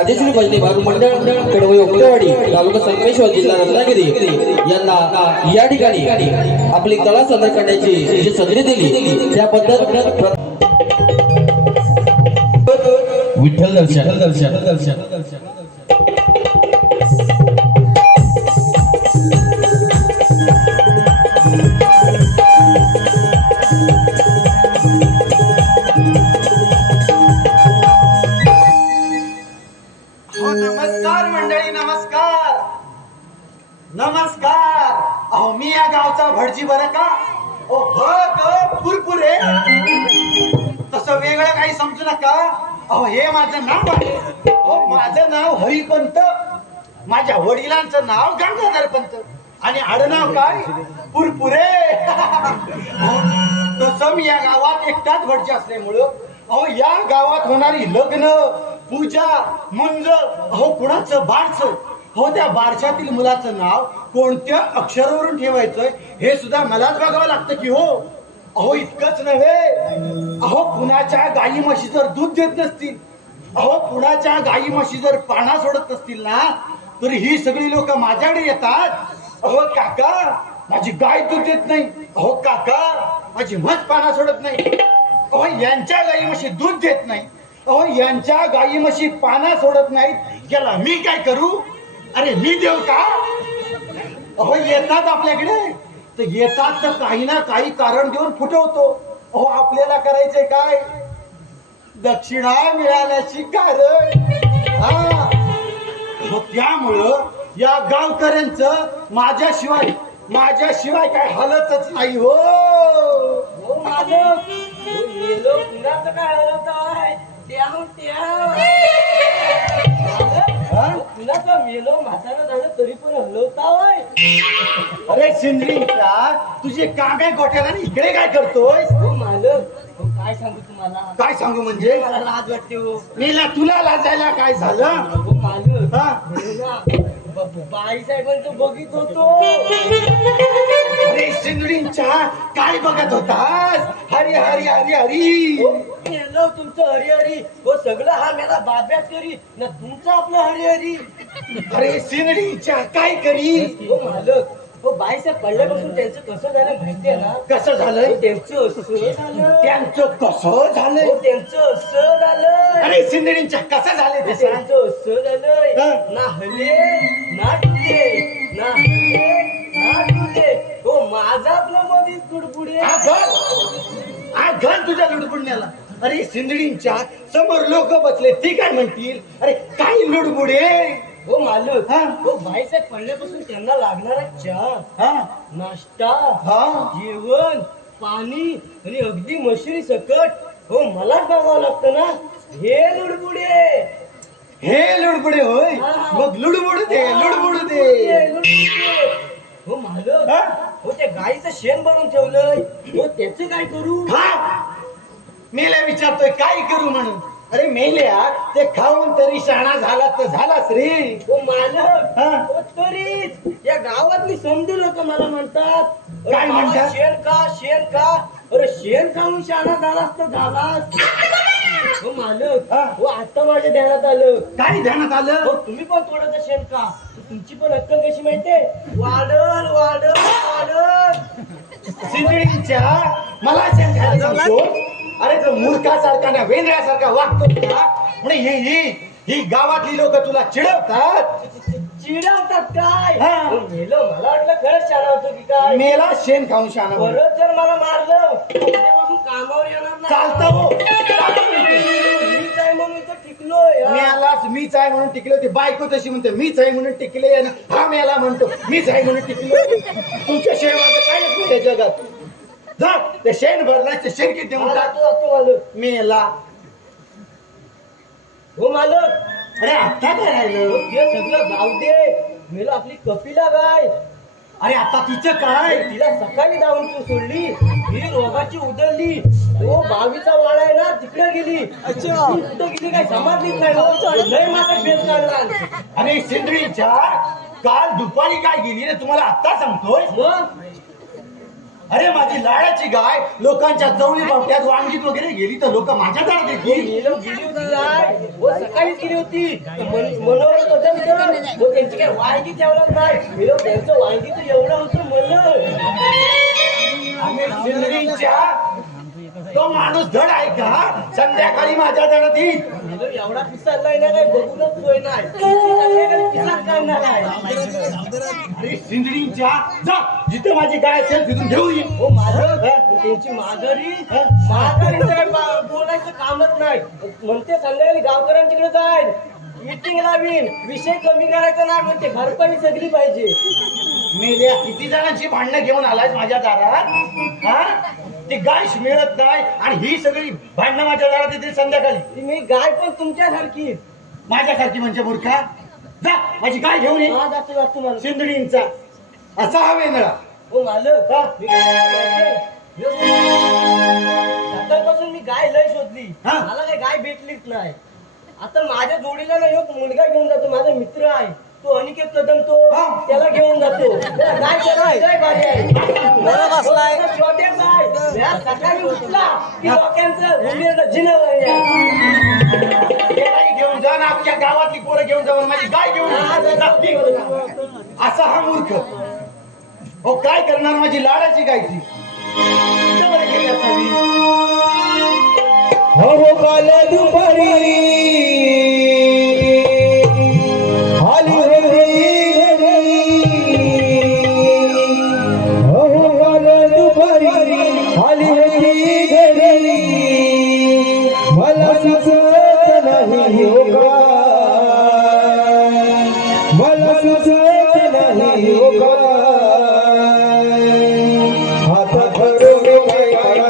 राजेश्वरी भजनी भारू मंडळ कडवई ओक्तेवाडी तालुका संगमेश्वर जिल्हा रत्नागिरी यांना या ठिकाणी आपली कला सादर करण्याची जी संधी दिली त्याबद्दल विठ्ठल दर्शन नमस्कार मंडळी, नमस्कार नमस्कार. अहो मी या गावचा भटजी बरं का. ओ पुरपुरे तसं वेगळं काही समजू नका. अहो हे माझं नाव आहे. हो माझं नाव हरिपंत, माझ्या वडिलांचं नाव गंगाधर पंत आणि आडनाव काय पुरपुरे. तसं मी या गावात एकटाच भटजी असल्यामुळं अहो या गावात होणारी लग्न पूजा मुंज अहो कुणाचं बारसं हो त्या बारशातील मुलाचं नाव कोणत्या अक्षरावरून ठेवायचं हे सुद्धा मलाच बघावं लागतं की हो. अहो इतकंच नव्हे, अहो कुणाच्या गाई म्हशी जर दूध देत नसतील, अहो कुणाच्या गाई म्हशी जर पाना सोडत नसतील ना तर ही सगळी लोक माझ्याकडे येतात. अहो काका माझी गाय दूध देत नाही, अहो काका माझी म्हस पाना सोडत नाही, अहो यांच्या गाई म्हशी दूध देत नाही, अहो यांच्या गाई म्हशी पाना सोडत नाहीत, याला मी काय करू. अरे मी देऊ का. अहो येतात आपल्याकडे तर येतात तर काही ना काही कारण देऊन फुटवतो. अहो आपल्याला करायचंय काय, दक्षिणा मिळाल्याची कारण. हा त्यामुळं या गावकऱ्यांचं माझ्याशिवाय काय हालतच नाही हो. काय हलत आहे कुणाचा मेलो म्हातारा झालं तरी पण हलवता. अरे सिंद्रीचा तुझे काम काय गोठ्याला आणि इकडे काय करतोय. मालक काय सांगू तुम्हाला. काय सांगू म्हणजे मला लाज वाटते हो. मीला तुला लाजायला काय झालं. मालक हा बाई साहेबांचं बघित होतो. अरे सिंदुरींच्या काय बघत होतास. हरी हरी हरी हरी मेलो तुमचं हरिहरी हो सगळं हा मेला बाब्यात करी ना तुमचं आपलं हरिहरी. अरे सिंदुरींच्या काय करी. हो मालक हो बाईसाहेब पडल्यापासून त्यांचं कसं झालं माहितीये ना. कसं झालंय त्यांचं असं झालं. त्यांचं कसं झालंय. हो त्यांचं असं झालं. अरे सिंदुरींच्या कसं झालंय त्याचं. त्यांचं असं झालंय ना हले ना टुले ना हले ना टुले हो माझा आपला मधीच कुडकुडे. घन तुझ्या लुडबुडण्याला. अरे सिंदडींच्या समोर लोक बसले ती काय म्हणतील. अरे काय लुडबुडे. हो मालक हो बाईसाहेब पडल्यापासून त्यांना लागणारा चहा नाश्ता जेवण पाणी आणि अगदी मशिरी सकट हो मलाच बघावं लागतं ना. हे लुडबुडे होय. मग लुडबुड दे हो मालक हो त्या गाईचं शेण भरून ठेवलंय हो त्याचं काय करू. मेल्या विचारतोय काय करू म्हणून. अरे मेल्या ते खाऊन तरी शाणा झाला तर झालास रे. हो मालक हो तरीच या गावातली समजू लोक मला म्हणतात काय म्हणतात. शेण का अरे शेण खाऊन शाणा झालास तर झालास. हो मालक हो आता माझ्या ध्यानात आलं. काय ध्यानात आलं. हो तुम्ही पण थोडंसं शेण खा. तुमची पण अक्कल कशी माहितीये वाढल वाढल वाढल. सिंदडीच्या मला शेण खायला सांगतो. अरे तो मूर्खासारखा ना वेंद्रासारखा वागतो का. म्हणजे ही गावातली लोक तुला चिडवतात. काय मेलो मला वाटलं खरंच शाळा होतो की काय. मेला शेण खाऊन शाणा. परत जर मला मारलं त्यापासून कामावर येणार नाही. चालतं हो. मीच आहे म्हणून इथं टिकलोय. मेलाच मीच आहे म्हणून टिकलो. ती बायको तशी म्हणते मीच आहे म्हणून टिकले आणि हा मेला म्हणतो मीच आहे म्हणून टिकलो. तुमच्या शेणाचं काय नाही या जगात. जा ते शेण भरला ते शेण किती मालक मेला. हो मालक अरे आता काय राहिलं. हे सगळं गाव दे मेलो आपली कपिला गाय. अरे आता तिचं काय. तिला सकाळी धावून तू सोडली ही रोगाची उधळली. तो बावीचा वाडा आहे ना तिकडे गेली. अच्छा तिथं गेली काय समाजलीच नाही. लय माझा फेस काढला. अरे सिंदडीच्या काल दुपारी काय गेली रे तुम्हाला आता सांगतोय. अरे माझी लाडाची गाय लोकांच्या चवळी पावट्यात वांगीत वगैरे गेली तर लोक माझ्या दारात येतील. गेली होती गाय हो सकाळीच गेली होती मनोहर होतं तिथं. हो त्यांची काय वांगी ठेवलं नाही गेलो त्यांचं वांगीचं एवढं होतं म्हणलं. आम्ही सिंदरीच्या तो माणूस धड आहे का संध्याकाळी माझ्या दारात येईल. एवढा पिसा नाही ना काय बघूनच सोय नाही संध्याकाळी पिसा करणार आहे. अरे सिंदरीच्या जा जिथे माझी गाय असेल तिथून घेऊन ये. हो माझं त्यांची माघारीचं काय बोलायचं कामच नाही म्हणते संध्याकाळी गावकऱ्यांच्याकडे जाईल मीटिंग लावीन विषय कमी करायचा नाही म्हणते भरपाई सगळी पाहिजे. मेल्या किती जणांची भांडणं घेऊन आलायस माझ्या दारात हा ती गाय मिळत नाही आणि ही सगळी भांडणं माझ्या दारात येते संध्याकाळी. ती मी गाय पण तुमच्यासारखी माझ्यासारखी म्हणजे मूर्खा जा माझी गाय घेऊन ये. जातो मला सिंदडींचा असा हा वेंदळा. हो मालक मी काय सकाळपासून मी गाय लय शोधली हा? मला काही गाय भेटलीच नाही. आता माझ्या जोडीला ना एक मुलगा घेऊन जातो माझा मित्र आहे तो अनिकेत कदम तो हा? त्याला घेऊन जातो त्याला गाय लय भारी आहे. छोट्याच आहे या सकाळी उठला की लोकांचं हुंडीचं जिना हे गाई घेऊन जा ना आमच्या गावातली पोरं घेऊन जाऊन माझी गाय घेऊन जा. असा हा मूर्ख हो काय करणार माझी लाडाची गाय ती कुठं गेली असावी. हो काल दुपारी आली होती घरी. हो काल दुपारी आली होती घरी. मला सुचत नाही हो काय, मला सुचत नाही हो काय. आता ठरवलं काय करा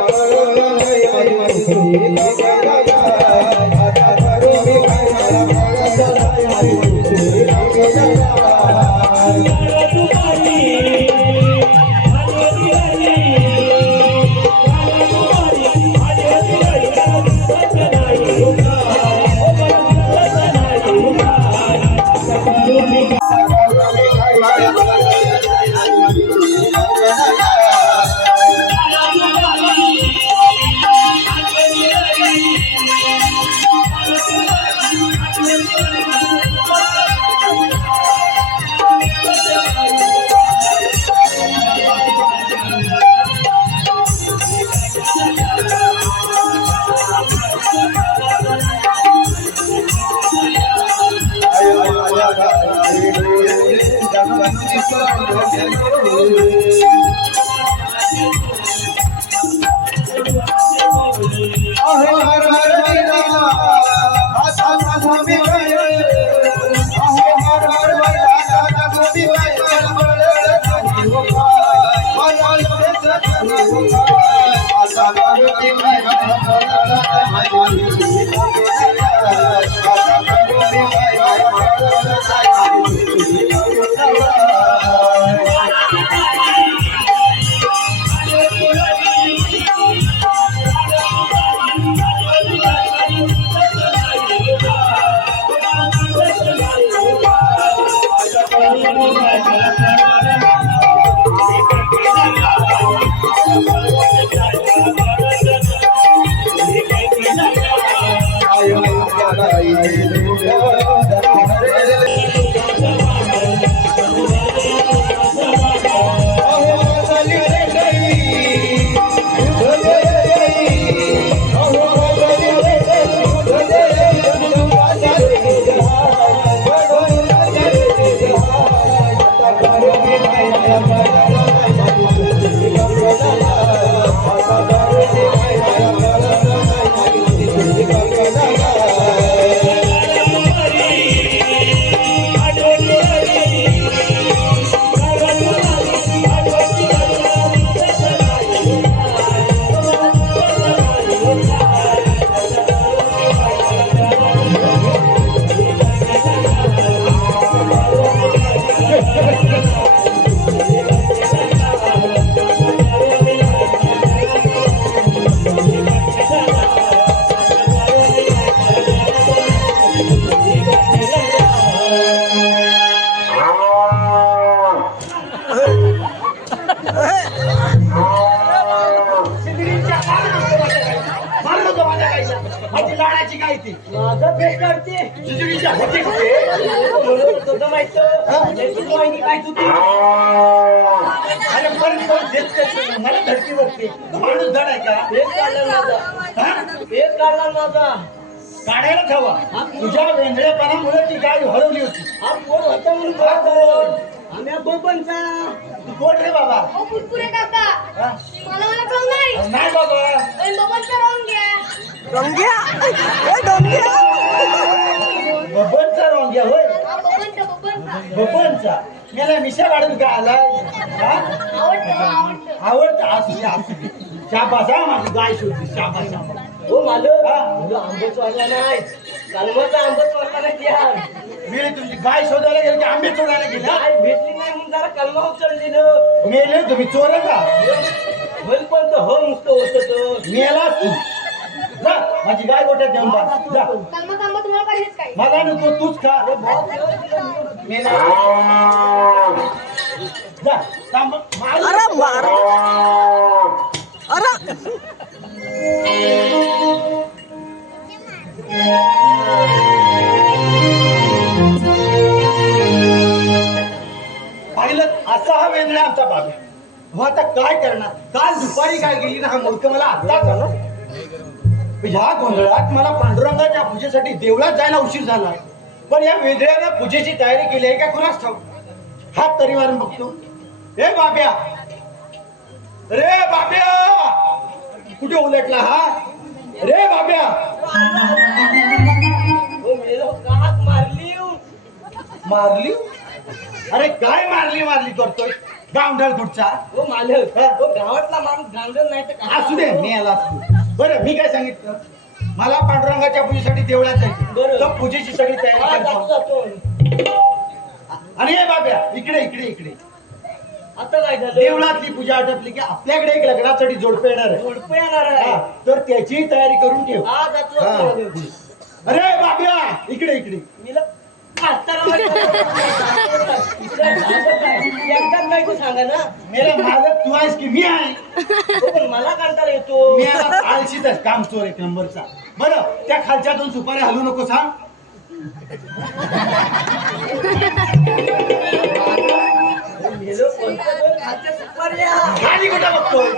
काढायची काय ती माझा फेस काढते सुजुकीच्या होते कुठे म्हणून तुझं माहित त्याची माहिती काय तुझी अरे परत देत काय मला धडकीवरती तू माणूस धड आहे का फेस काढला माझा हा? फेस काढला माझा काढायलाच हवा तुझ्या वेंधळेपणामुळे ती गाय हरवली होती हा कोण होता म्हणून कळत झालं. आम्ही बबनचा तू कोण रे बाबा ओ कुरकुरे काका हा? मला कळलं नाही नाही बाबा ओय मोबाईलचा राहून घ्या बबनचा रोंग्या होय हा बबनचा बबनचा मला मिशा काढून का आलाय हा? आवडतं आवडतं असू दे शाबास हा माझी गाय शोधली शाबास हो मालक हा? तुझा आंबट वाढला नाही कलमाचा आंबट वाढला नाही यार मेले तुमची गाय शोधायला गेले की आंबे चोरायला गेले हा? काय भेटली नाही म्हणून जरा कलमा उचललेलं मेले तुम्ही चोर का होईल पण तो हो नुसतं होत मेलाच तू जा माझी गाय गोट्यात घेऊन जा जा कालमा कालमा तुम्हाला पाहिजेच काय मला नको तूच खा मेला जा थांब मारू. पाहिलं असा हा वेगळा आमचा बाबा हो आता काय करणार काल दुपारी काय गेली ना हा मूर्ख मला आत्ताच आला ह्या गोंधळात मला पांडुरंगाच्या पूजेसाठी देवळात जायला उशीर झाला पण या वेगळ्यानं पूजेची तयारी केली आहे का कुणाच ठाऊक हात तरी मारून बघतो ए बाब्या रे बाब्या कुठे उलटला हा रे बाब्या हो मेलो काक मारली मारली अरे काय मारली करतोय गावंढळ कुठचा हो मालक हो गावातला माणूस गांडल नाही तर काय असू दे मी आला असू बरं मी काय सांगितलं मला पांडुरंगाच्या पूजेसाठी देवळात जायचं बरं. तर पूजेची सगळी हा, तयारी जातो करतो. जातो आणि हे बाब्या इकडे इकडे इकडे आता काय झालं देवळातली पूजा आटपली की आपल्याकडे एक लग्नासाठी जोडपे येणार आहे जोडपं येणार आहे हा, तर त्याची तयारी करून ठेव हा जातो हा. जातो. अरे बाब्या इकडे इकडे मीला म्हातारा एकदा काय तू सांगा ना मेरा मालक तू आहेस की मी आहे हो, पण मला कंटाळा येतो मी आता आळशीच आहे काम चोर एक नंबरचा बरं त्या खालच्या दोन सुपाऱ्या हलू नको सांग मेलो कोणत्या दोन खालच्या सुपाऱ्या खाली कुठं बघतोय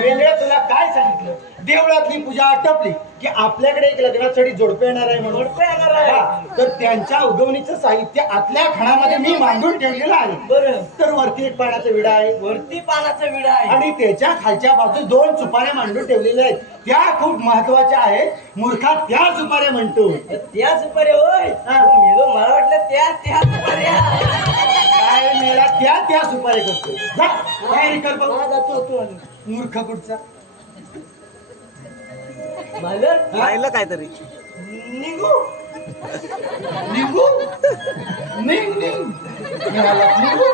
वेगळं तुला काय सांगितलं देवळातली पूजा आटपली की आपल्याकडे एक लग्नासाठी जोडपे येणार आहे म्हणून जोडपं येणार आहे हा, तर त्यांच्या उगवणीचं साहित्य आतल्या खणामध्ये मी मांडून ठेवलेलं आहे बरं तर वरती एक पाण्याचा विडा आहे वरती पानाचा विडा आहे आणि त्याच्या खालच्या बाजू दोन सुपाऱ्या मांडून ठेवलेल्या आहेत त्या खूप महत्वाच्या आहेत मूर्खा त्या सुपाऱ्या म्हणतो त्या सुपाऱ्या होय हा. हो, मेलो मला वाटलं त्या सुपाऱ्या काय मेळा त्या सुपाऱ्या करतो जा, तयारी कर बघ हा, जातो तू आणि. मूर्ख कुठचा मालक राहिलं काहीतरी निघू निघू निघ निघ निघाला, निघू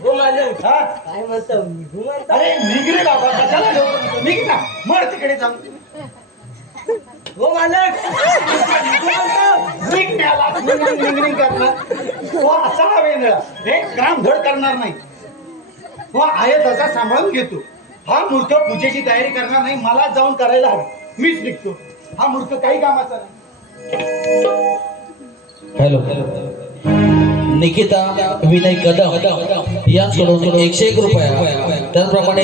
हो मालक हा काय म्हणतो निघू म्हणता अरे निघ रे बाबा कशाला ठेवतो? निघ ना मर तिकडे जाऊन हो मालक निघू म्हणतो निघ त्याला निघ करणार तो असा हा वेगळा हे काम धड करणार नाही तो आहे तसा सांभाळून घेतो हा मूर्ख पूजेची तयारी करणार नाही मला जाऊन करायला हवं मीच निघतो हा मूर्ख काही कामाचा नाही हॅलो निकिता विनय कदम यांच्याकडून 101 रुपया त्याचप्रमाणे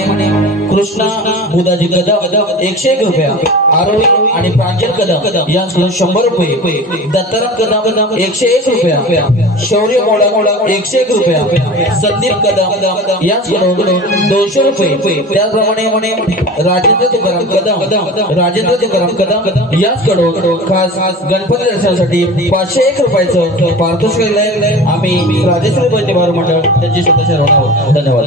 कृष्णा बुदाजी कदम 101 रुपया आरोही आणि प्रांजल कदम यांच्याकडून 100 रुपये दत्ताराम कदम 101 रुपया शौर्य मोळा 101 रुपया संदीप कदम यांच्याकडून 200 रुपये त्याचप्रमाणे राजेंद्र तुकाराम कदम यांच्याकडून खास गणपती दर्शनासाठी 501 रुपयाचं पारितोषिक केलंय आम्ही राजेश्वरी बंदीवार मंडळ त्यांची स्वतःच्या ऋणावर धन्यवाद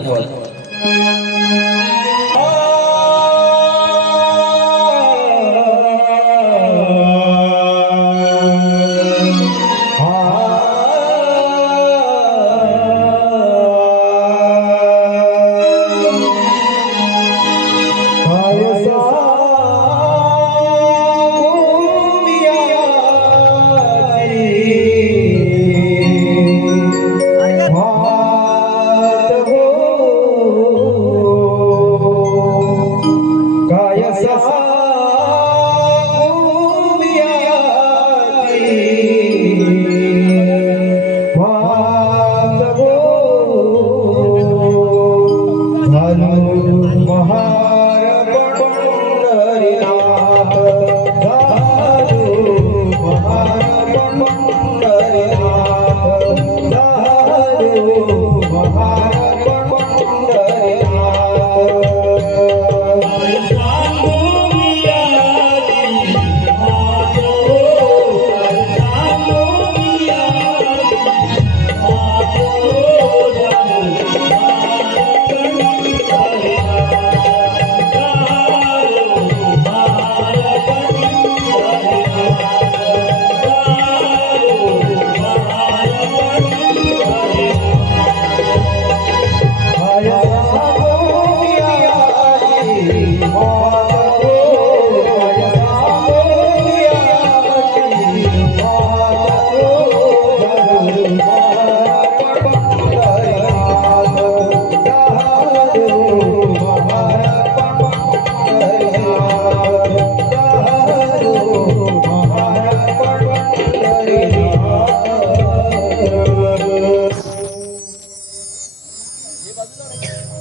हात हो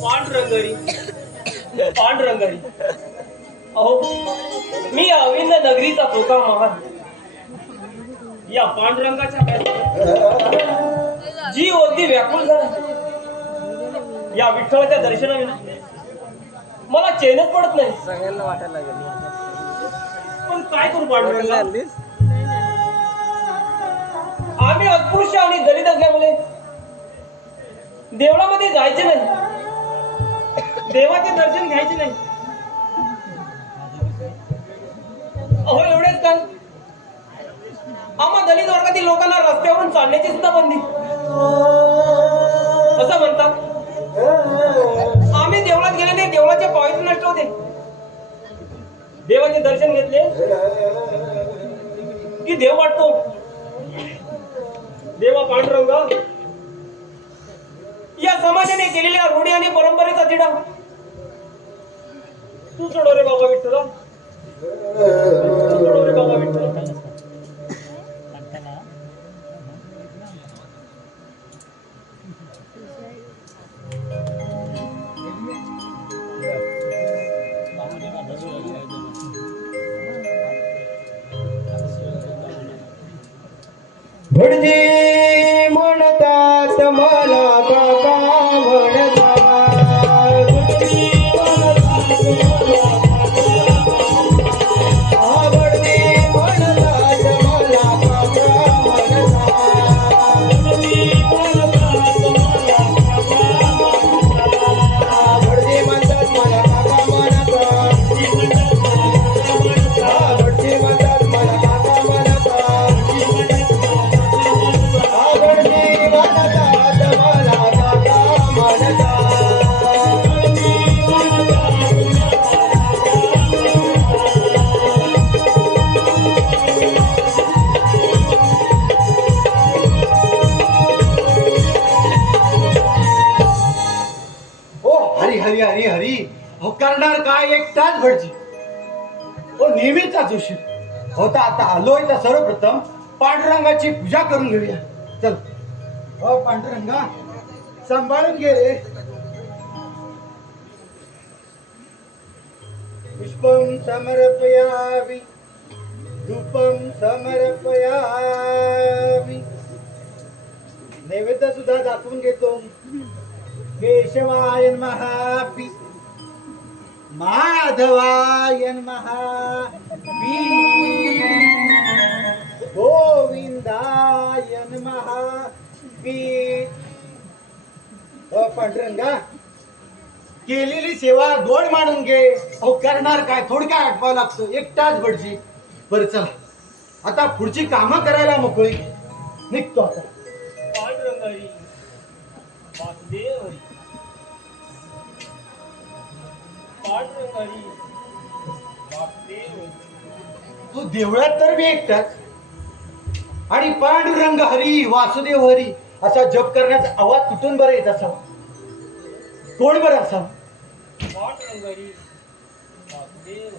पांडुरंगरी पांडुरंगरी अहो मी अविंद नगरीचा पोका महार या पांडुरंगाच्या प्यास जी अगदी व्याकुळ झाला या विठ्ठलाच्या दर्शनाविना मला चैनच पडत नाही. पण काय करू पांडुरंगा, आम्ही अस्पृश्य आणि दलित असल्यामुळे देवळामध्ये जायचे नाही, देवाचे दर्शन घ्यायचे नाही. अहो एवढेच काय, आम्हा दलित वर्गातील लोकांना रस्त्यावरून चालण्याची सुद्धा बंदी. असं म्हणतात आम्ही देवळात गेल्याने देवळाचे पवित्र नष्ट होते, देवाचे दर्शन घेतले की देव वाटतो. देवा पांडुरंगा, या समाजाने केलेल्या रूढी आणि परंपरेचा तिढा तू सोडव रे बाबा विठ्ठला, तू सोडव रे बाबा विठ्ठला. भटजी म्हणतात मला काका म्हणतात, भटजी म्हणतात मला काका, भटजी म्हणतात मला काका म्हणतात, भटजी म्हणतात मला काका, भटजी म्हणतात मला काका म्हणतात, भटजी म्हणतात मला काका म्हणतात. हरी हरी हरी हरी हो करणार काय एक तास भटजी हो नेहमीचाच उशीर होता. आता आलोय तर सर्वप्रथम पांडुरंगाची पूजा करून घेऊया. चल हो पांडुरंगा, सांभाळून घे रे. पुष्पम समर्पयामि, धूपम समर्पयामि. नैवेद्य सुद्धा दाखवून घेतो. केशवाय नमः, माधवाय नमः, गोविंदाय नमः. पांडुरंगा, केलेली सेवा गोड मानून घे. अहो करणार काय, थोडक्या आठवावं लागतं. एकटाच भटजी. बरं चला आता पुढची कामं करायला मोकळी निघतो आता. पांडुरंगरी वासुदेवरी पांडुरंगरी वासुदेवरी. तू देवळात तर मी एकटाच आणि पांडुरंग हरी वासुदेव हरी असा जप करण्याचा आवाज कुठून बरं येत असावा, कोण बरं असावं. पांडुरंगरी वासुदेवरी.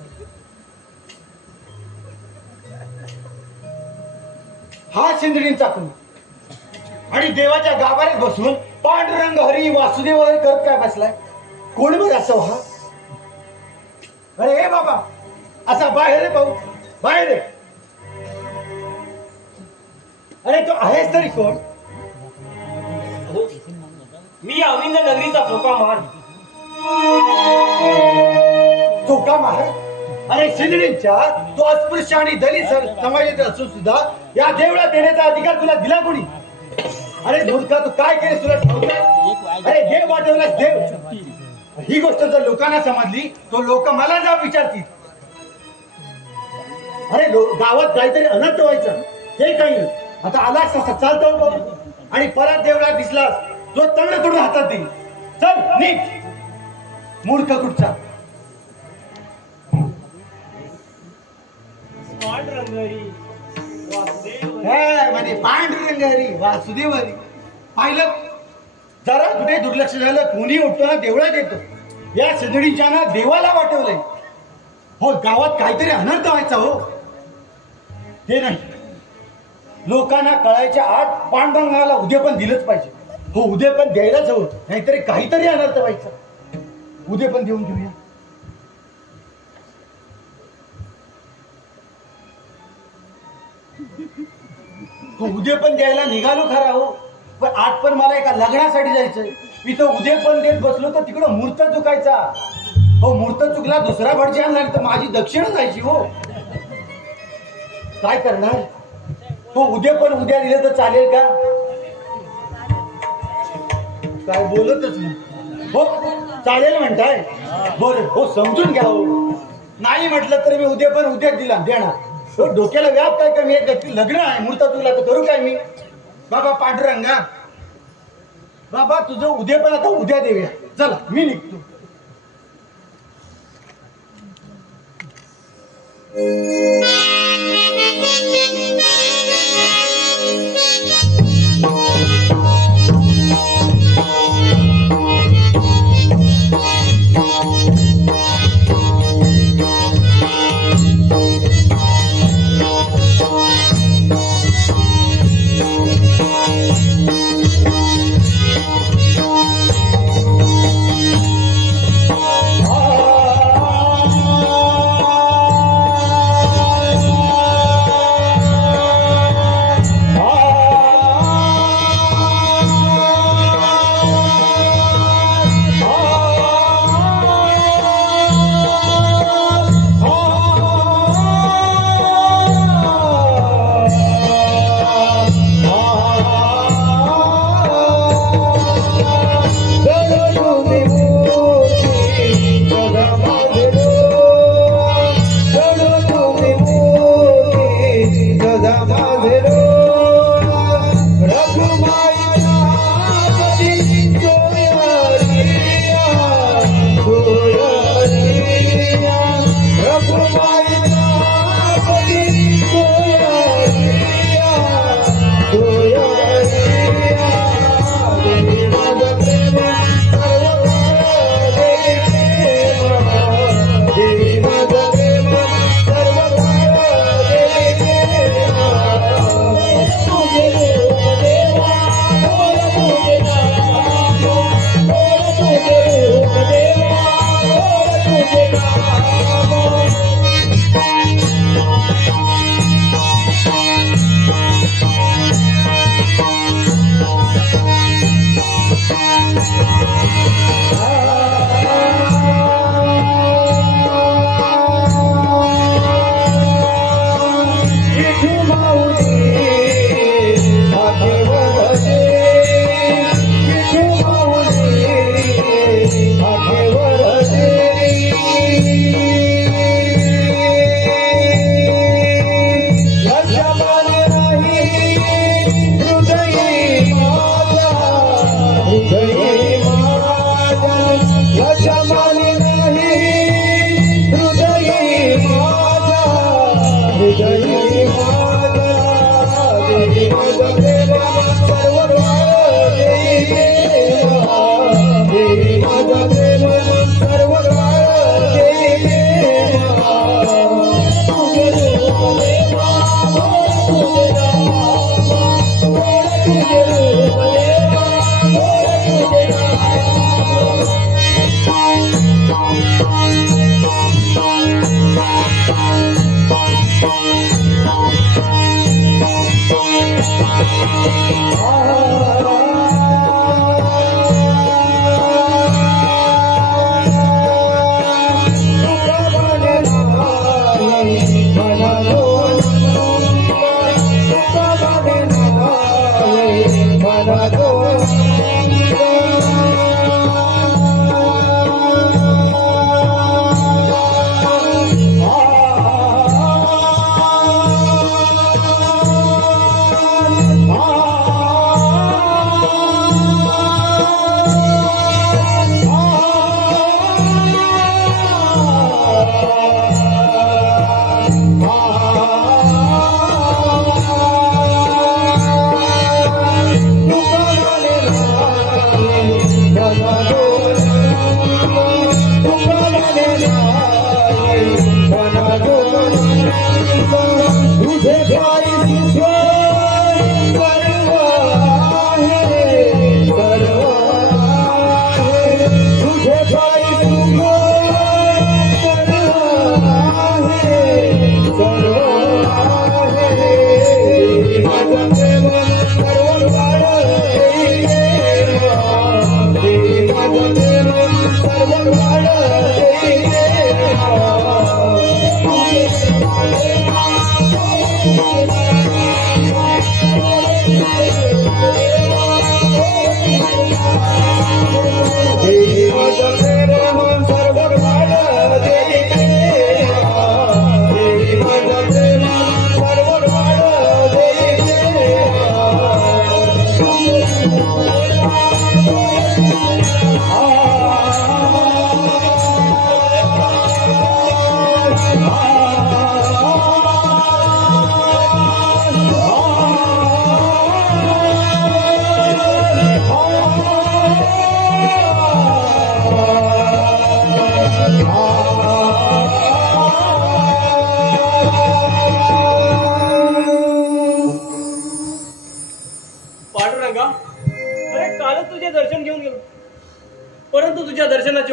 हा सिंधडींचा कुंभ आणि देवाच्या गाभाऱ्यात बसून पांडुरंग हरी वासुदेव हरी करत काय बसलाय, कोण बरं असावं हा. अरे हे बाबा, असा बाहेर आहे भाऊ, बाहेर आहे. अरे तो आहेस तरी कोण. मी अविंद नगरीचा फोका महार. चोका महाराज, अरे सिंधडींच्या तो अस्पृश्य आणि दलित समाजात असून सुद्धा या देवळात येण्याचा अधिकार तुला दिला कोणी. अरे मूर्खा, तू काय केले तुला ठाऊक नाही. अरे देव वाटवलास देव. ही गोष्ट जर लोकांना समजली तो लोक मला जाब विचारतील. अरे गावात काहीतरी अनर्थ व्हायचं हे काही नाही. आता आलास तसा चालतो बघ आणि परत देवळात दिसलास तो तंगड तोडून हातात देईल. चल नीट मूर्ख कुठचा. पांडुरंगरी वासुदेवरी. म्हणजे पांडुरंग हरी वासुदेव हरी. पाहिलं जरा कुठे दुर्लक्ष झालं, कोणी उठतो ना देवळात येतो. या सिंधडीच्या ना देवाला वाटवलंय. हो गावात काहीतरी अनर्थ व्हायचा हो, ते नाही. लोकांना कळायच्या आत पांडुरंगाला उद्यापन दिलंच पाहिजे. हो उद्यापन द्यायलाच हवं, नाहीतरी काहीतरी अनर्थ व्हायचा. उद्या पण देऊन घेऊया. उद्या पण द्यायला निघालो खरा हो, पण आज पण मला एका लग्नासाठी जायचंय. इथं उद्या पण देत बसलो तर तिकडं मूर्त चुकायचा. हो मूर्त चुकला दुसरा भटजी आणला तर माझी दक्षिणा जायची हो. काय करणार हो. उद्या पण उद्या दिलं तर चालेल का? काय बोलतच नाही हो. चालेल म्हणताय बरं हो, समजून घ्या हो. नाही म्हटलं तर मी उद्या पण उद्या दिला देणार हो. डोक्याला व्याप काय कमी आहे? लग्न आहे मूर्त चुकला तर करू काय मी? बाबा पांडुरंगा, बाबा तुझं उद्या पण आता उद्या देऊया. चला मी निघतो. तुझे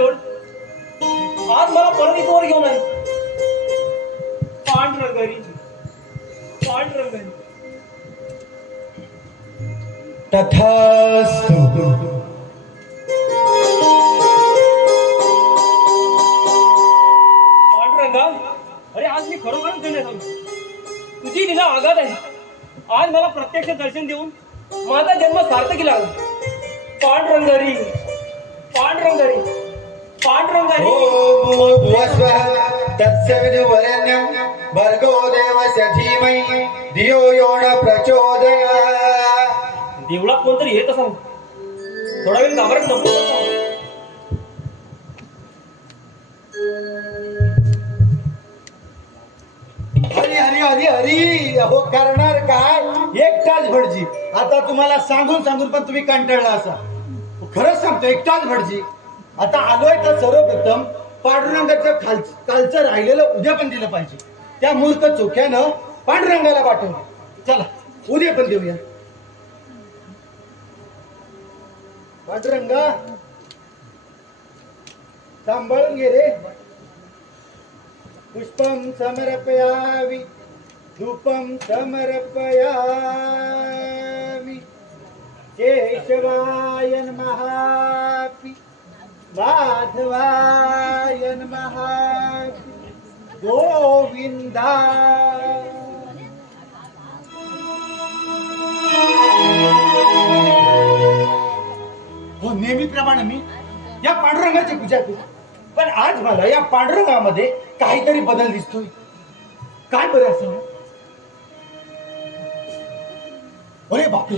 जोड आज मला परत इथवर घेऊन आली. पांडुरंगारी पांडुरंगारी तथास्तु. पांडुरंगा, अरे आज मी खरोखरच धन्य झालो. तुझी लीला आगाध आहे. आज मला प्रत्यक्ष दर्शन देऊन माझा जन्म सार्थक केला. पांडुरंगारी पांडुरंगारी पांडुरंगारी. ओम भुवस्वः तत्सवितुर्वरेण्यं भर्गो देवस्य धीमहि धियो यो न प्रचोदयात्. देवळात कोणतरी येत असावं. थोडा वेळ घाबरत नको. हरी हरी हरी हरी. अहो करणार काय, एकटाच भटजी. आता तुम्हाला सांगून सांगून पण तुम्ही कंटाळला असा. खरंच सांगतो, एकटाच भटजी. आता आलोय तर सर्वप्रथम पांडुरंगाचं कालचं राहिलेलं उद्या पण दिलं पाहिजे. त्या मूर्ख चोख्यानं पांडुरंगाला पाठवलं. चला उद्या पण देऊया. पांडुरंगा सांभाळून घे रे. पुष्पं समर्पयामि धूपं समर्पयामि केशवाय नमः माधवाय नमः गोविंदा. हो नेहमीप्रमाणे मी या पांडुरंगाची पूजा केली. पण आज मला या पांडुरंगामध्ये काहीतरी बदल दिसतोय. काय बरं असं? अरे बापरे,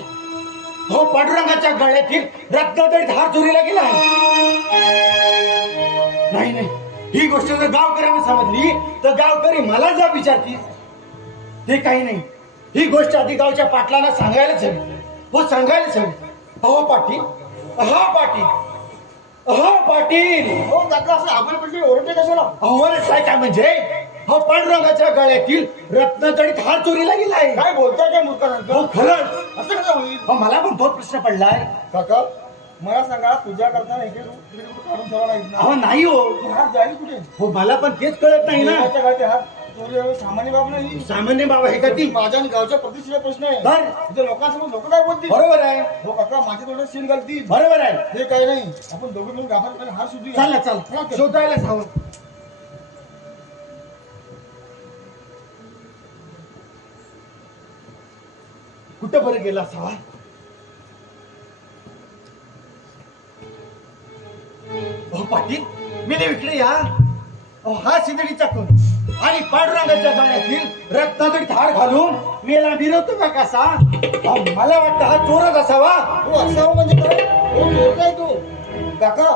हो पांडुरंगाच्या गळ्यातील रत्नाजडित हार चोरीला गेला आहे. नाही नाही, ही गोष्ट जर गावकऱ्यांना समजली तर गावकरी मला जर विचारतील. ते काही नाही, ही गोष्ट आधी गावच्या पाटलांना सांगायलाच हवी. हो सांगायलाच हवी. अहो पाटील, अहो पाटील, अहो पाटील. हो काका, असं आपण पण ओरडते कशाला? अहो काय म्हणजे, हो पांडुरंगाच्या गळ्यातील रत्नजडित हार चोरीला गेला आहे. काय बोलताय काय मूर्खानंतर? हो खरंच. असं कसं होईल? हो मला पण तोच प्रश्न पडलाय. काका मला सांगा, पूजा करताना इकडे तिकडे कुठे काढून ठेवा नाही ना? अहो नाही हो. हात जाईल कुठे? हो मला पण तेच कळत नाही ना. देवाच्या गाठी हात चोरी सामान्य बाब नाही. सामान्य बाबा हे का ती? माझ्या आणि गावच्या प्रतिष्ठेचा प्रश्न आहे. तर? इथे लोकांसमोर लोक काय बोलतील? बरोबर आहे, हो काका, माझ्या तोंडात सील घालतील. बरोबर आहे. हे काही नाही, आपण दोघे मिळून गाभार हार सुधू. चाल चाल शोधायलाच हवं. कुठं बरं गेला असावा? अहो पाटील, मी इकडे या. अहो हा शिदडीचा कोण आणि पांडुरंगाच्या गळ्यातील रत्नाजडित हार घालून मेला मिरवतो का कसा? अहो, मला वाटतं हा चोरच असावा. हो असावं म्हणजे काय? हो चोर काय तो? काका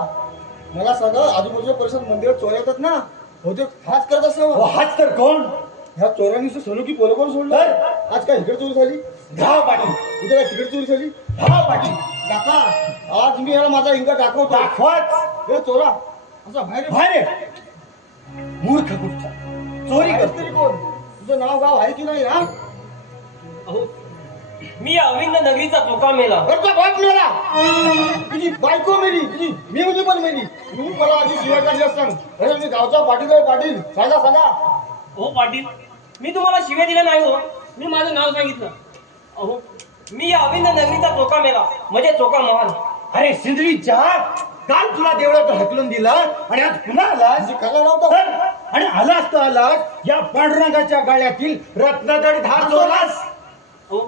मला सांगा, आजूबाजूच्या परिसरात मंदिरात चोऱ्या येतात ना, हो ते हाच करत अहो, असावं. हाच तर कोण? ह्या चोरांनी सोनू की पोलं कोण सोडलं? आज काय इकडे चोरी झाली, धाव पाटील, उद्या काय तिकडे चोरी झाली. धाव पाटील. काका आज मी याला माझा हिंगा दाखवतो. दाखवाच. हे चोरा असा बाहेर ये. बाहेर ये. मूर्ख कुठचा चोरी बाहेर करतो. तरी कोण? तुझं नाव गाव आहे की नाही? हा अहो मी अविंद नगरीचा चोका मेला. घरचा बाप मेला, तुझी बायको मेली, तुझी मी पण मेली. तू मला आधी शिवाय काढली सांग. अरे मी गावचा पाटील आहे. पाटील सांगा सांगा. हो पाटील, मी तुम्हाला शिव्या दिल्या नाही हो. मी माझं नाव सांगितलं. अहो मी अविंद नगरीचा चोका मेला म्हणजे चोका महाल. अरे सिंधरीच्या, काल तुला देवळात ढकलून दिला आणि आज पुन्हा आलास. तुझी खाला नव्हता. तर, आणि आलास तर आलास या पांडुरंगाच्या गळ्यातील रत्नाजडित हार चोरलास. हो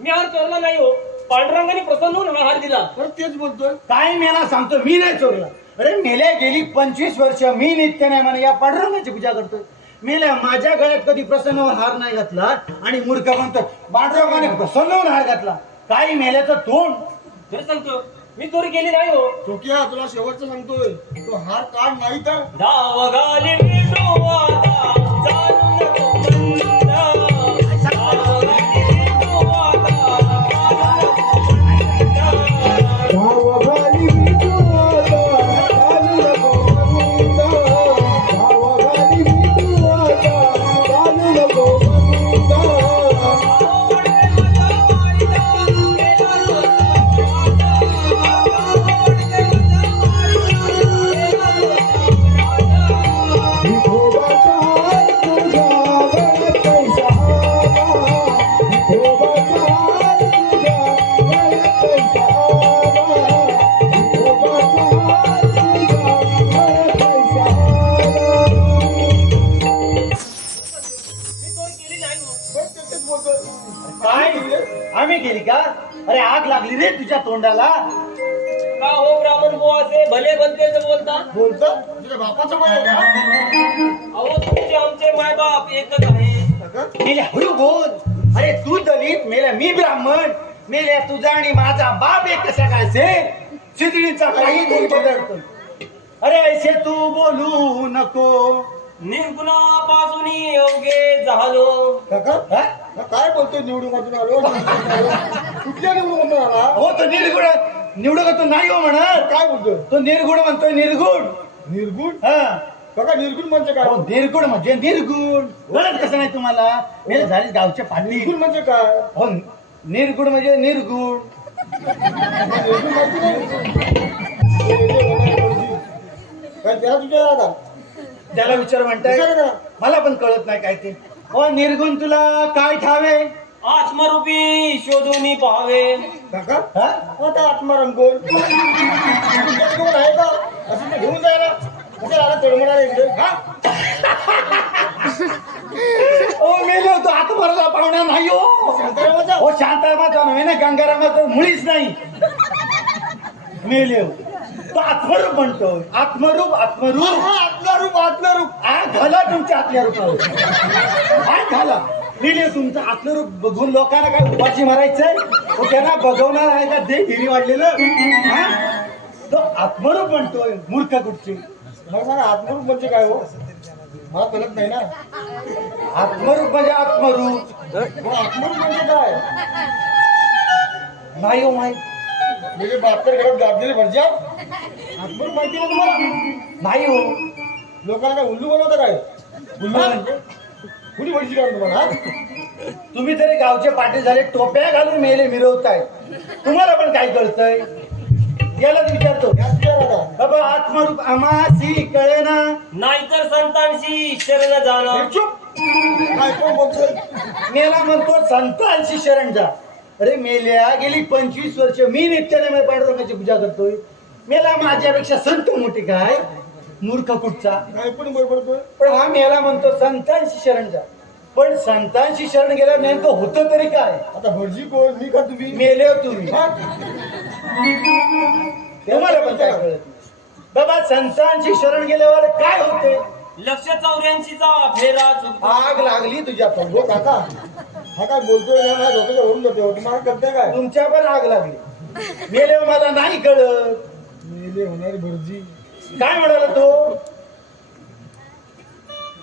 मी हार चोरला नाही हो. पांडुरंगाने प्रसन्न होऊन हा हार दिला. तर तेच बोलतोय. काय मेला सांगतो, मी नाही चोरला. अरे मेल्या गेली 25 वर्ष मी नित्यनेमाने या पांडुरंगाची पूजा करतोय. मेल्या माझ्या गळ्यात कधी प्रसन्न होऊन हार नाही घातला आणि मूर्ख म्हणतो पांडुरंगाने प्रसन्न होऊन हार घातला. काही मेल्याचं तोंड. खरं सांगतो, मी चोरी केली नाही हो. चोक्या तुला शेवटचं सांगतोय, तो हार काढ नाही तर धाव घाली विठू आता, चालू नको म्हणता. धाव घाली विठू आता, चालू नको म्हणता. तुझ्या तोंडाला? का हो ब्राह्मण बुवा असे भले भलते बोलता? बोलतं तुझ्या बापाचं माय आहे का? अहो तुमचे आमचे मायबाप एकच आहे. का? मेल्या हळू बोल. अरे तू दलित, मेल्या मी ब्राह्मण, मेल्या तुझा आणि माझा बाप एक कशा कायचे? शिदळीचा काही बोल बदलतो. अरे ऐसे तू बोलू नको. निर्गुणापासून अवघे झालो. काका हा? हा, काय बोलतोय निवडून मधून आलो कुठल्या निवडून मधून आला? हो तो निर्गुण निवडू का तू नाही हो म्हणत. काय बोलतोय तो निर्गुण म्हणतोय निर्गुण. निर्गुण? हा काका निर्गुण म्हणजे काय? हो, निर्गुण म्हणजे निर्गुण. कळत कसं नाही तुम्हाला? मेले झाले गावचे पाटील. निर्गुण म्हणजे काय? हो निर्गुण म्हणजे निर्गुण. निर्गुण माहिती नाही? काय त्या तुझ्या आता त्याला विचार म्हणताय. विचार ना. मला पण कळत नाही काय ते. हो निर्गुण तुला काय ठावे? आत्मरूपी शोधून पाहावे. काका हा? आता आत्माराम कोण तुमच्याकडे आहे का? असं ते घेऊन जायला कुठे आला तळमळाला इकडे हा? ओ मेले होतो आत्माराला पाहुणा नाही हो. शांतारामाचा? हो शांतारामाचा नव्हे ना, गंगारामाचा मुळीच नाही. मेले हो. तो आत्मरूप म्हणतो. आत्मरूप आत्मरूप. हा, आत्मारूप आत्मारूप आग घाला तुमच्या आतल्या रूपावर. आग घाला. मेले तुमचं आतलं रूप बघून लोकांना काय उपाशी मारायचंय? हो त्यांना बघवणार आहे का दे हिरी वाढलेलं? हा? तो आत्मरूप म्हणतोय. मूर्ख कुठचे? मला सांगा आत्मरूप म्हणजे काय हो? मला कळत नाही ना. आत्मरूप म्हणजे आत्मरूप मग आत्मरूप म्हणजे काय? नाही हो माहित. म्हणजे बापकर घरात गाबलेले भरजा आत्मरूप माहिती ना तुम्हाला? नाही हो. लोकांना काय उल्लू बनवतं काय? उल्लू म्हणजे? कुणी भरजी काढून तुम्हाला हा? तुम्ही तरी गावचे पाटील झाले, टोप्या घालून मेले मिरवताय. तुम्हाला पण काय कळतंय? यालाच विचारतो. यात विचार आता. बाबा आत्मरूप आमासी कळे ना. नाहीतर संतांशी शरण जाणं. चुप काय कोण बोलतोय? मेला म्हणतो संतांशी शरण जा. अरे मेल्या गेली 25 वर्ष मी नित्याने पांडुरंगाची पूजा करतोय. मेला माझ्यापेक्षा संत मोठे काय? मूर्ख कुठचा? काय पण बडबडतोय? पण हा मेला म्हणतो संतांशी शरण जा. पण संतांशी शरण गेल्यावर नेमकं होतं तरी काय? आता भटजी कोण? मी का तुम्ही? मेले हो तुम्ही. हा? तुम्हाला पण काय कळत नाही. बाबा संतांशी शरण गेल्यावर काय होते? 184चा फेरा चुकतो. आग लागली तुझ्या पण. हो काका हा काय बोलतोय ना? माझ्या डोक्याच्या वरून जाते हो. तुम्हाला कळतंय काय? तुमच्या पण आग लागली. मेल्यावर मला नाही कळत. मेले होणारी भटजी काय म्हणाला तो?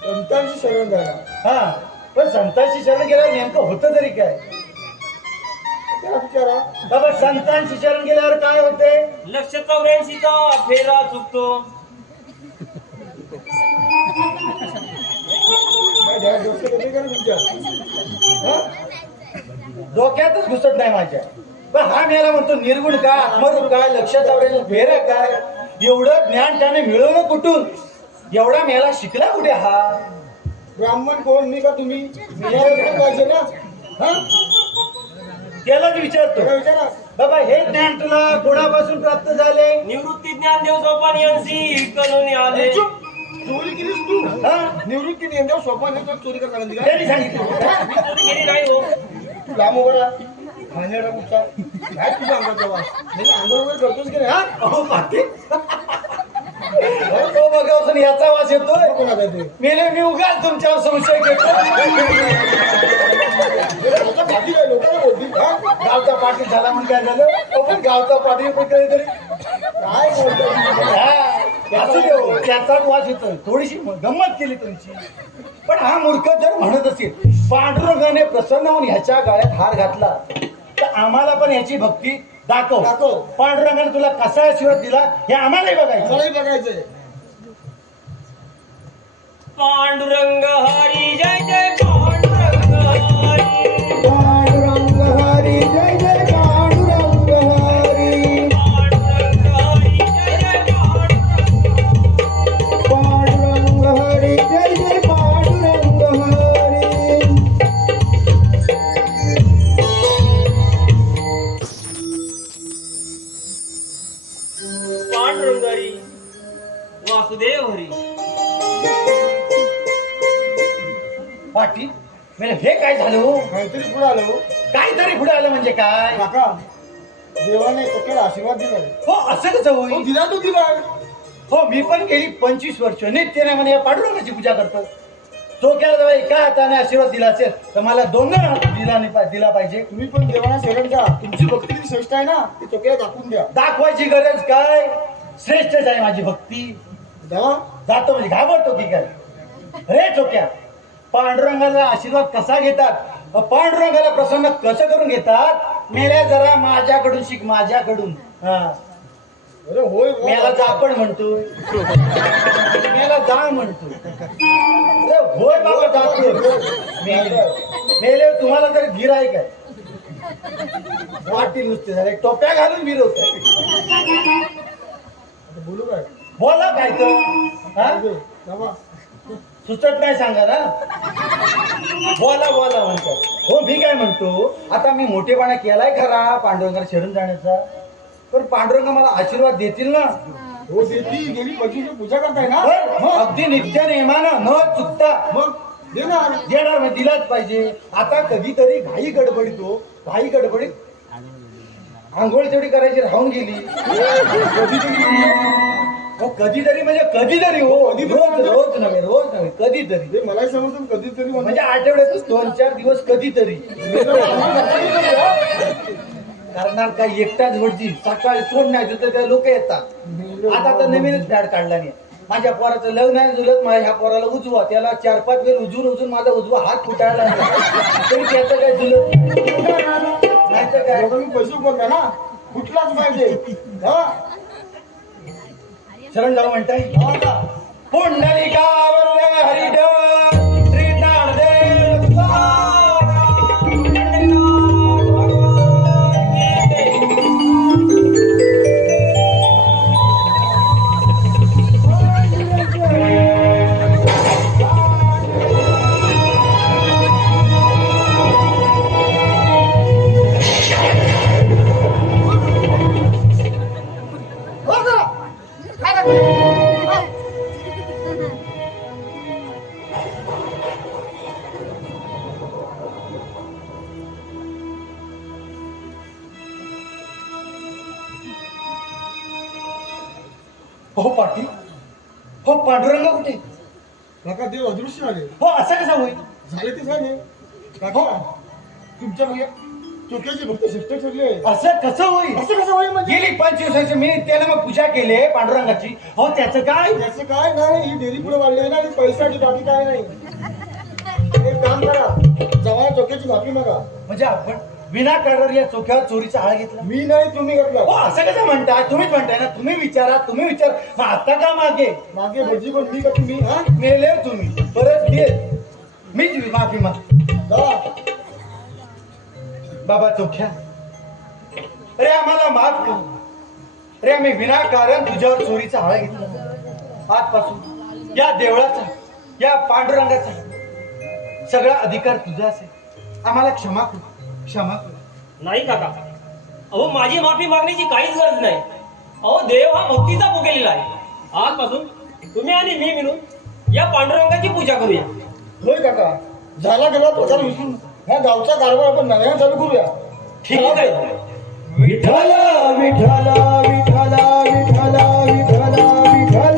संतांची शरण जाणार. हा पण संतांशी शरण गेल्यावर नेमकं होतं तरी काय? त्याला विचारा. बाबा संतांशी शरण गेल्यावर काय होते? 184चा फेरा चुकतो. माझ्या डोक्यात येते का रे तुमच्या? हा? डोक्यातच घुसत नाही माझ्या. पण हा मेला म्हणतो निर्गुण काय, आत्मरूप काय, लक्षात आवडेल फेर काय? एवढं ज्ञान त्याने मिळवलं कुठून? एवढा मेला शिकला कुठे हा? ब्राह्मण कोण? मी का तुम्ही? याला पाहिजे ना. हा? त्यालाच विचारतो. त्याला विचारा. बाबा हे ज्ञान तुला कोणापासून प्राप्त झाले? निवृत्ती ज्ञानदेव सोपान यांची कळून आले. चुप. चोरी केलीस तू? हा? निवृत्ती नेमदेव सोपा नेतो चोरी करता का? त्यांनी सांगितलं. हा? मी चोरी केली नाही हो. तू लांब उभा राहा. खाण्याला कुठचा काय तुझ्या अंगाचा वास? म्हणजे अंघोळ वगैरे करतोस की नाही? हा? अहो पाटील. तो बघावसन याचा वास येतोय. कोणाचा ते? मेले मी उगाच तुमच्यावर संशय घेतो. लोकं बाकी काय लोकांना बोलतील हा? गावचा पाटील झाला म्हणून काय झालं? तो पण गावचा पाटील पण कधीतरी काय बोलतो असू दे हो, त्याचाच वास येतोय. थोडीशी गंमत केली तुमची. पण हा मूर्ख जर म्हणत असेल पांडुरंगाने प्रसन्न होऊन ह्याच्या गळ्यात हार घातला तर आम्हाला पण ह्याची भक्ती दाखव. दाखव. पांडुरंगाने तुला कसा आशीर्वाद दिला हे आम्हालाही बघायचं. मलाही बघायचंय. पांडुरंग हरी जय जय पांडुरंग हरी. पांडुरंग हरी जय जय पांडुरंग हरी. पांडुरंग हरी जय जय पांडुरंग हरी जय जय पांडुरंग हरी. पांडुरंग हरी वासुदेव हरी. पाटील म्हणजे हे काय झालं हो? काहीतरी पुढे आलो. काहीतरी पुढे आलं म्हणजे काय? काका देवाने चोक्याला आशीर्वाद दिलाय. हो असं कसं तो होईल? दिला तो दिलाय. हो मी पण गेली 25 वर्ष नित्यने म्हणे या पांडुरंगाची पूजा करतो. चोक्याला जवळ एका हाताने आशीर्वाद दिला असेल तर मला दोन हात दिला पाहिजे. तुम्ही पण देवाला शरण जा. तुमची भक्ती किती श्रेष्ठ आहे ना ती चोक्याला दाखवून द्या. दाखवायची गरज काय? श्रेष्ठच आहे माझी भक्ती. देवा जातो म्हणजे घाबरतो की काय? रे चोक्या, पांडुरंगाला आशीर्वाद कसा घेतात, पांडुरंगाला प्रसन्न कसं करून घेतात, मेल्या जरा माझ्याकडून शिक, माझ्याकडून. हा अरे होय बुवा. मेला जा पण म्हणतो, मेला जा म्हणतो. अरे होय बाबा जातो. मेले तुम्हाला तरी धीर आहे काय? वाटी नुसते झाले टोप्या घालून विरवत. आता बोलू काय? बोला काय तर हा? देवा सुचत नाही सांगा ना. बोला बोला म्हणतो. हो मी काय म्हणतो, आता मी मोठेपणा केलाय खरा पांडुरंगाला शरण जाण्याचा, पण पांडुरंग मला आशीर्वाद देतील ना? हो देती. गेली 25 पूजा करताय ना. हो, अगदी नित्य नेमानं न चुकता मग देणार. देणार म्हणजे दिलाच पाहिजे. आता कधीतरी घाई गडबडीत आंघोळ तेवढी करायची राहून गेली. कधीतरी म्हणजे कधीतरी हो, रोज नव्हे कधीतरी. हे मलाही समजतं कधीतरी म्हणजे आठवड्यातून 2-4 दिवस कधीतरी. करणार काय एकटाच वडची सकाळी कोण नाही तर त्या लोक येतात. आता तर नवीनच फॅड काढला नाही. माझ्या पोराचं लग्न नाही जुलत, माझ्या ह्या पोराला उजवा, त्याला 4-5 वेळ उजून माझा उजवा हात फुटायला लागला. तरी त्याचं काय जुलत नाही तर काय. मी पैसे बोलता ना कुठलाच पाहिजे. देवा शरण जाऊ म्हणताय. पुंडलिकावर हरिड हो पाटील. हो पांडुरंग कुठे? काका देव अदृश्य आले. हो असं कसं होईल? झाले ते झाले. काका तुमच्या म्हणजे चोक्याची भक्त श्रेष्ठ ठरले. असं कसं होईल? असं कसं होईल म्हणजे? गेली 25 वर्ष मी त्याला मग पूजा केली पांडुरंगाची. हो त्याचं काय? त्याचं काय नाही. ही डेअरी पुढे वाढली आहे ना, ही पैशाची बाकी काय नाही. एक काम करा, जवळ चोक्याची माफी मागा. म्हणजे आपण विनाकारण या चोक्यावर चोरीचा आळ घेतला. मी नाही तुम्ही हो घेतला. असं कसं म्हणताय? तुम्हीच म्हणताय ना. तुम्ही विचार. मग आता का मागे मागे भटजी पण मी का तुम्ही? हा मेले तुम्ही परत दे. मीच माफी माग. जा. बाबा चोख्या, अरे आम्हाला माफ कर. अरे आम्ही विनाकारण तुझ्यावर चोरीचा आळ घेतला. आजपासून या देवळाचा, या पांडुरंगाचा सगळा अधिकार तुझा असेल. आम्हाला क्षमा कर. नाही काका, अहो माझी माफी मागण्याची काहीच गरज नाही. अहो देव हा भक्तीचा भोगलेला आहे. आजपासून तुम्ही आणि मी मिळून या पांडुरंगाची पूजा करूया. होय काका, झाला गेला प्रचार विसरून ह्या गावचा कारभार आपण नव्याने चालू करूया. ठीक आहे. विठ्ठल विठ्ठल विठ्ठल विठ्ठल विठ्ठल विठ्ठल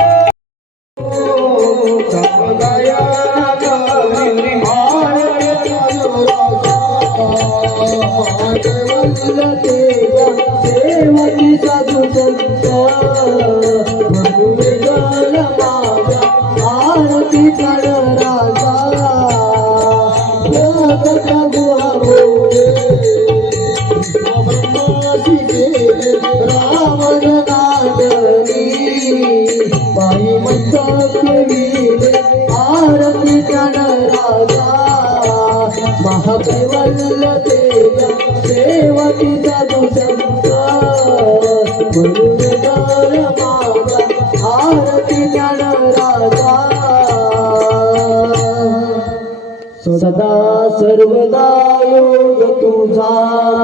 सदा सर्वदा योग तुझा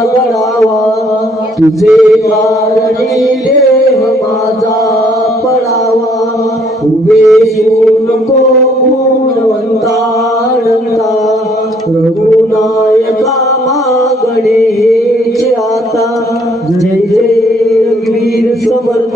गळावा, तुझे कारणी देह माझा पडावा. उभे येऊ नको गुणवंता प्रभू रघुनायका मागणे हेच आता जय जय रघुवीर समर्थ